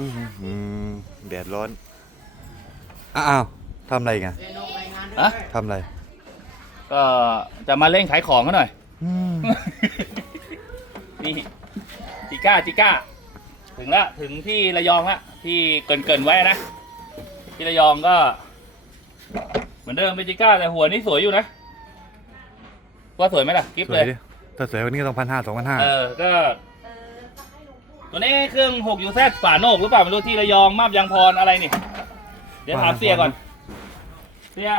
อืมแดดร้อน อ้าวทำอะไรกันอะทำอะไร ก็จะมาเล่นขายของกันหน่อยอืมนี่จิก้าจิก้า ถึงแล้วถึงที่ระยองละที่เกรินเกรินๆไว้นะ ที่ระยองก็ เหมือนเดิมเป็นจิก้าแต่หัวนี่สวยอยู่นะ ว่าสวยไหมล่ะกิฟสวเลยยดิถ้าสวยกวันนี้ก็ต้องพันห้าสองพันห้าเออ ก็ ตัวนี้เครื่อง6 UZ ฝาโหนกหรือเปล่าไม่รู้ที่ระยองมาบยางพรอะไรนี่ เดี๋ยวถามเสียก่อน เสีย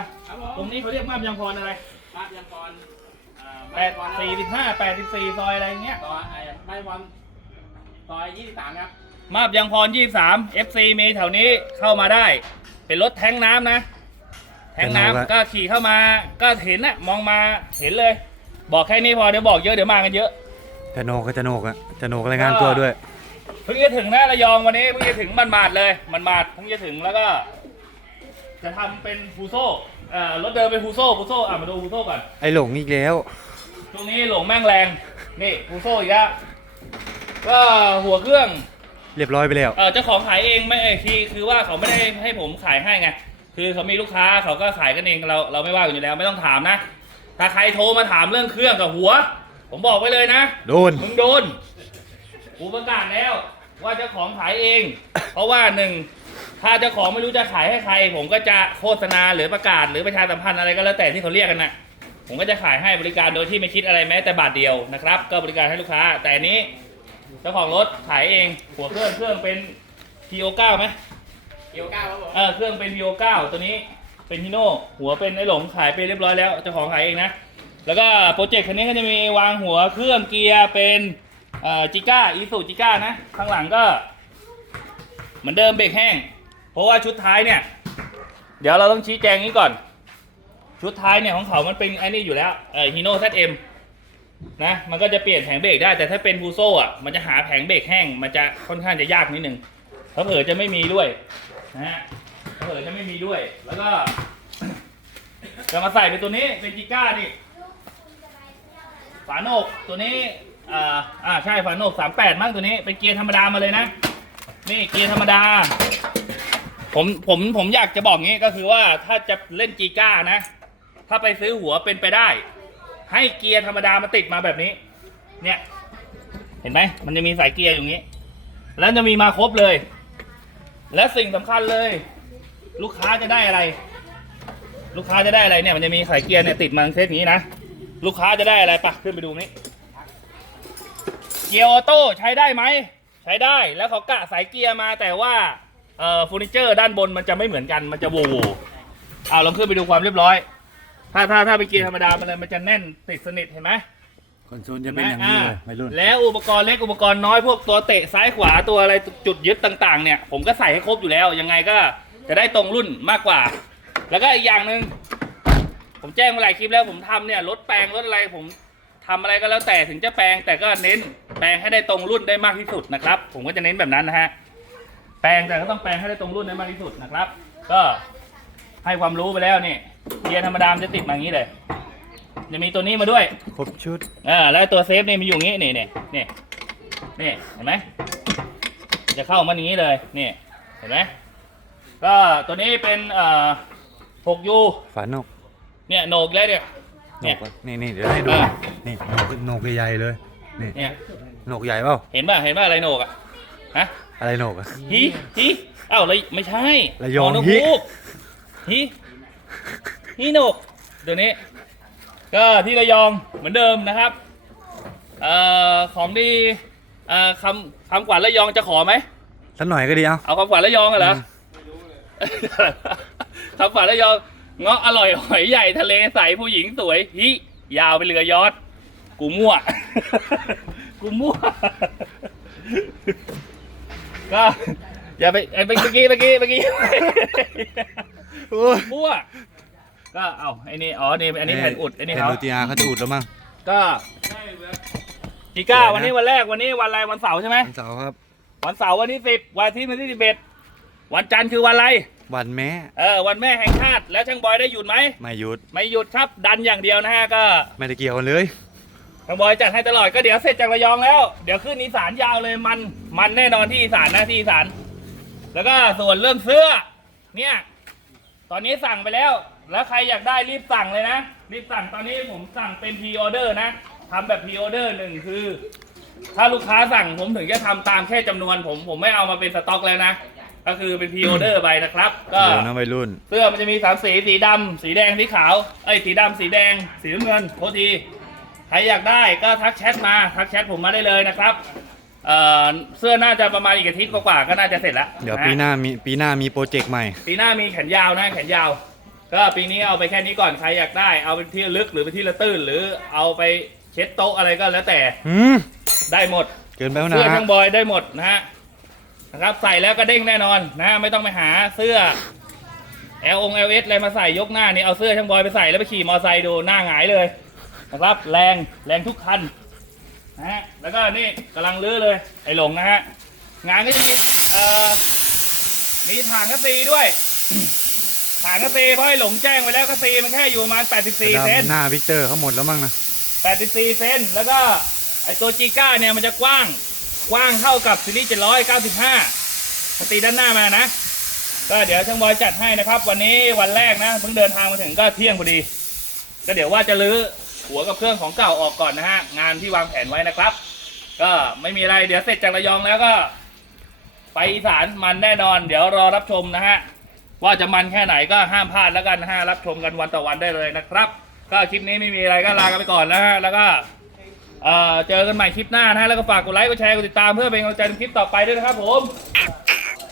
ตรงนี้เขาเรียกมาบยางพรอะไรมาบยังกรแปดสี่สิบห้าแปดสิบสี่ซอยอะไรอย่างเงี้ยซอยไอ้ไม่วันซอยยี่สิบสามครับ มาบยางพร23 FC มีแถวนี้เข้ามาได้ เป็นรถแท้งน้ำนะ แท้งน้ำก็ขี่เข้ามาก็เห็นนะมองมาเห็นเลย บอกแค่นี้พอเดี๋ยวบอกเยอะเดี๋ยวมากันเยอะจะโนกก็จะโนกอะจะโนกรายงานตัวด้วย เพิ่งจะถึงนะระยองวันนี้เพิ่งจะถึงมันมาดๆเลยมันมาดๆเพิ่งจะถึงแล้วก็ จะทำเป็นฟูโซ่เอ่อรถเดิมเป็นฟูโซ่ฟูโซ่อะมาดูฟูโซ่ก่อนไอหลงอีกแล้ว ช่วงนี้หลงแม่งแรงนี่ฟูโซ่อีกแล้วก็หัวเครื่อง เรียบร้อยไปแล้ว เออเจ้าของขายเองไม่เออคือคือว่าเขาไม่ได้ให้ผมขายให้ไงคือเขามีลูกค้าเขาก็ขายกันเองเราเราไม่ว่ากันอยู่แล้วไม่ต้องถามนะ ถ้าใครโทรมาถามเรื่องเครื่องกับหัว ผมบอกไว้เลยนะ โดน มึงโดน กูประกาศแล้วว่าเจ้าของขายเอง เพราะว่าหนึ่งถ้าเจ้าของไม่รู้จะขายให้ใคร ผมก็จะโฆษณาหรือประกาศหรือประชาสัมพันธ์อะไรก็แล้วแต่ที่เขาเรียกกันนะผมก็จะขายให้บริการโดยที่ไม่คิดอะไรแม้แต่บาทเดียวนะครับ ก็บริการให้ลูกค้า แต่อันนี้เจ้าของรถขายเอง หัวเครื่องเครื่องเป็น P09 ไหมเกียวก้าวครับผมเออเครื่องเป็น P09 ตัวนี้เป็นฮิโน่หัวเป็นไอ้หลงขายไปเรียบร้อยแล้วเจ้าของขายเองนะแล้วก็โปรเจกต์คันนี้ก็จะมีวางหัวเครื่องเกียร์เป็นเอ่อจิก้าอีซูจิก้านะ ข้างหลังก็ เหมือนเดิมเบรกแห้ง เพราะว่าชุดท้ายเนี่ย เดี๋ยวเราต้องชี้แจงนี้ก่อน ชุดท้ายเนี่ยของเขามันเป็นไอ้นี่อยู่แล้วเออฮีโน่ ZM นะมันก็จะเปลี่ยนแผงเบรกได้แต่ถ้าเป็นฟูโซอะมันจะหาแผงเบรกแห้ง มันจะค่อนข้างจะยากนิดนึงเพราะเผลอจะไม่มีด้วยนะฮะเผลอจะไม่มีด้วย แล้วก็จะมาใส่เป็นตัวนี้เป็นจิก้านี่ฝาโหนกตัวนี้ อ่าอ่าใช่ฝาโนกสามแปดมั้งตัวนี้เป็นเกียร์ธรรมดามาเลยนะ นี่เกียร์ธรรมดา ผมผมผมอยากจะบอกงี้ก็คือว่าถ้าจะเล่นจีก้านะ ถ้าไปซื้อหัวเป็นไปได้ ให้เกียร์ธรรมดามาติดมาแบบนี้ เนี่ย เห็นไหมมันจะมีสายเกียร์อย่างนี้ แล้วจะมีมาครบเลย และสิ่งสำคัญเลย ลูกค้าจะได้อะไร ลูกค้าจะได้อะไรเนี่ยมันจะมีสายเกียร์เนี่ยติดมาเซตนี้นะลูกค้าจะได้อะไรปะขึ้นไปดูนี้ เกียร์ออโต้ใช้ได้ไหม ใช้ได้แล้วเขากะสายเกียร์มาแต่ว่าเอ่อเฟอร์นิเจอร์ด้านบนมันจะไม่เหมือนกันมันจะโวโวเอาลองขึ้นไปดูความเรียบร้อย ถ้าถ้าถ้าเป็นเกียร์ธรรมดามันเลยมันจะแน่นติดสนิทเห็นไหมคอนโซลจะเป็นอย่างนี้เลยไม่รุ่นแล้วอุปกรณ์เล็กอุปกรณ์น้อยพวกตัวเตะซ้ายขวาตัวอะไรจุดยึดต่างๆ เนี่ยผมก็ใส่ให้ครบอยู่แล้ว ยังไงก็จะได้ตรงรุ่นมากกว่า แล้วก็อีกอย่างหนึ่งผมแจ้งมาหลายคลิปแล้วผมทำเนี่ยรถแปลงรถอะไรผมทำอะไรก็แล้วแต่ถึงจะแปลงแต่ก็เน้น แปลงให้ได้ตรงรุ่นได้มากที่สุดนะครับ ผมก็จะเน้นแบบนั้นนะฮะแปลงแต่ก็ต้องแปลงให้ได้ตรงรุ่นได้มากที่สุดนะครับ ก็ให้ความรู้ไปแล้วนี่เกียร์ธรรมดามนจะติดมาอย่างนี้เลยจะมีตัวนี้มาด้วยครบชุดอ่าแล้วตัวเซฟนี่มันอยู่อย่างงี้นี่นี่นี่นี่เห็นไหมจะเข้ามาอย่างนี้เลยนี่เห็นไหมก็ตัวนี้เป็นเอ่อ 6U ฝาโนกเนี่ยโหนกแล้วเนี่ย โหนเนี่ยกอะนี่นี่เดี๋ยวให้ดู อ่า นี่โหนกโหนกใหญ่ๆเลย นี่เนี่ยโหนกใหญ่เปล่าเห็นป่ะเห็นป่ะอะไรโหนกอะฮะอะไรโหนกอะ ฮีฮีเอ้าเลยไม่ใช่ระยองฮนกฮิ ฮูกฮีฮีโหนกเดี๋ยวนี้ ก็ที่ระยองเหมือนเดิมนะครับเอ่อของดีเอ่อคำคำกวาดระยองจะขอไหม สักหน่อยก็ดีเอา เอาคำขวัญระยองกันเหรอคำขวัญระยองเงาะอร่อยหอยใหญ่ทะเลใสผู้หญิงสวยฮิยาวไปเรือยอด กูมั่ว กูมั่ว ก็อย่าไปไอ้เมื่อกี้เมื่อกี้เมื่อกี้โอ้ยมั่ว ก็เอาไอ้นี่อ๋อนี่อันนี้แผ่นอุดไอ้นี่แผ่เขานอุดยาเขาจะอุดแล้วมั้งก็จีก้าสวยนะวันนี้วันแรกวันนี้วันอะไรวันเสาร์ใช่ไหมวันเสาร์ครับ วันเสาร์วันที่สิบวันอาที่วันที่สิบเอ็ดวันจันทร์คือวันอะไร วันแม่ เออ วันแม่แห่งชาติ แล้วช่างบอยได้หยุดไหม ไม่หยุด ไม่หยุดครับ ดันอย่างเดียวนะฮะก็ ไม่ได้เกี่ยวกันเลย ช่างบอยจัดให้ตลอดก็เดี๋ยวเสร็จจากระยองแล้ว เดี๋ยวขึ้นอีสานยาวเลยมันมันแน่นอนที่อีสานนะที่อีสาน แล้วก็ส่วนเรื่องเสื้อ เนี่ย ตอนนี้สั่งไปแล้ว แล้วใครอยากได้รีบสั่งเลยนะ รีบสั่งตอนนี้ผมสั่งเป็นพรีออเดอร์นะทำแบบพรีออเดอร์หนึ่งคือ ถ้าลูกค้าสั่งผมถึงจะทำตามแค่จำนวนผมผมไม่เอามาเป็นสต็อกแล้วนะก็คือเป็นพรีออเดอร์ไปนะครับ ก็เดี๋ยวนะวัยรุ่น เสื้อมันจะมีสามสีสีดำสีแดงสีขาวเอ้ยสีดำสีแดง สีน้ำเงินโทษที ใครอยากได้ก็ทักแชทมาทักแชทผมมาได้เลยนะครับเอ่อเสื้อน่าจะประมาณอีกอาทิตย์กว่าๆก็น่าจะเสร็จแล้วเดี๋ยวะปีหน้ามีปีหน้ามีโปรเจกต์ใหม่ ปีหน้ามีแขนยาวนะแขนยาว ก็ปีนี้เอาไปแค่นี้ก่อนใครอยากได้เอาไปที่ระลึกหรือไปที่ละตื้นหรือเอาไปเช็ดโต๊ะอะไรก็แล้วแต่หืมได้หมดเกินไปแล้วเสื้อนะทั้งบอยได้หมดนะฮะนะครับใส่แล้วก็เด้งแน่นอนนะไม่ต้องไปหาเสื้อ L อง L S อะไรมาใส่ยกหน้านี่เอาเสื้อช่างบอยไปใส่แล้วไปขี่มอเตอร์ไซค์ดูหน้าหงายเลย นะครับ แรงแรงทุกคันนะฮะแล้วก็นี่กำลังลื้อเลยไอ้หลงนะฮะงานก็จะมีเอ่อมีถางกระซีด้วยถางกระซีเพราะไอ้หลงแจ้งไว้แล้วกระซีมันแค่อยู่ประมาณ84เซนหน้าวิกเตอร์เขาหมดแล้วมั้งนะ84เซนแล้วก็ไอตัวจีก้าเนี่ยมันจะกว้างกว้างเท่ากับซีรีส์795สตรีด้านหน้ามานะก็เดี๋ยวช่างบอยจัดให้นะครับ วันนี้วันแรกนะเพิ่งเดินทางมาถึงก็เที่ยงพอดี ก็เดี๋ยวว่าจะลื้อ หัวกับเครื่องของเก่าออกก่อนนะฮะ งานที่วางแผนไว้นะครับ ก็ไม่มีอะไรเดี๋ยวเสร็จจากระยองแล้วก็ ไปอีสานมันแน่นอน เดี๋ยวรอรับชมนะฮะ ว่าจะมันแค่ไหนก็ห้ามพลาดแล้วกันนะฮะรับชมกันวันต่อวันได้เลยนะครับ ก็คลิปนี้ไม่มีอะไรก็ลากันไปก่อนนะฮะแล้วก็เออเจอกันใหม่คลิปหน้านะฮะแล้วก็ฝากกดไลค์กดแชร์กดติดตามเพื่อเป็นกำลังใจในคลิปต่อไปด้วยนะครับผม